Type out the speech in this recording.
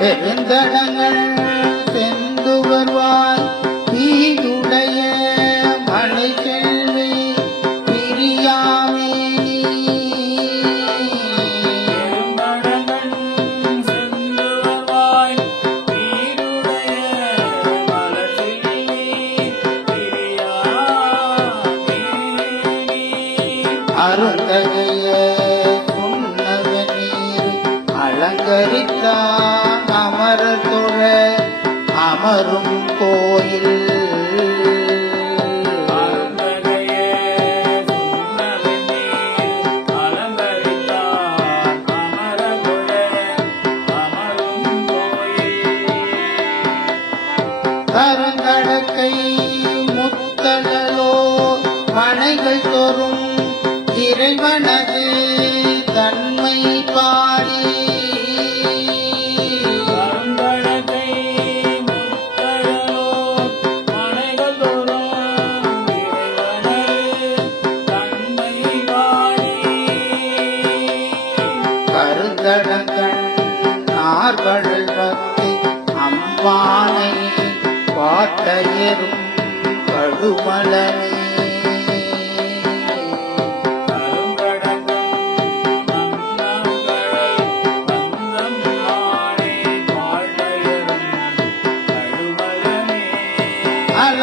பெருந்தடங்கள் சென்று வருவாய் தீயுடைய மலை செல்வி பிரியாமே. சென்று வருவாய் வீடுடைய அமர தொழ அமரும் கோயில். கருங்கடக்கை முத்தழலோ மனைகள் தோறும் இறைவனது தன்மை பாடி கருங்கடங்கள் நார்கடல் பத்து அம்பானை பாட்டையரும் கடுமலமே